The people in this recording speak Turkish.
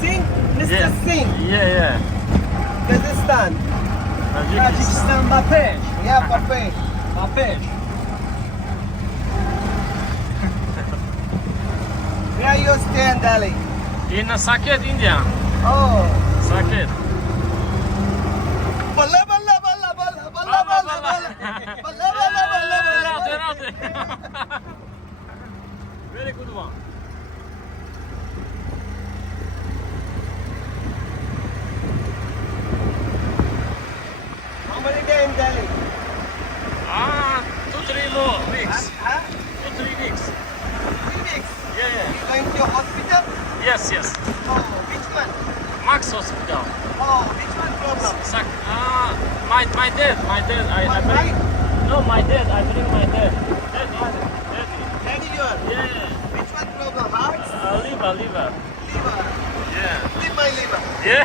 Singh? Mr. Yeah. Singh. Yeah. Kazakhstan. Tajikistan. Mbappé. Yeah, Mbappé. Mbappé. Where you stay in Delhi? In Saket, India. Oh. Saket. Balla balla balla balla balla balla balla. Balla balla balla balla. Very good one. How many days in Delhi? 2-3 more weeks. Huh? 2-3 weeks. 3 weeks. Yeah. You going to hospital? Yes. Oh, which one? Max Hospital. Oh, which one problem? My dad. I My bring. No, my dad. I bring my dad. Daddy, your. Yeah. Which one problem? Heart? Liver. Liver. Yeah. Leave my liver. Yeah.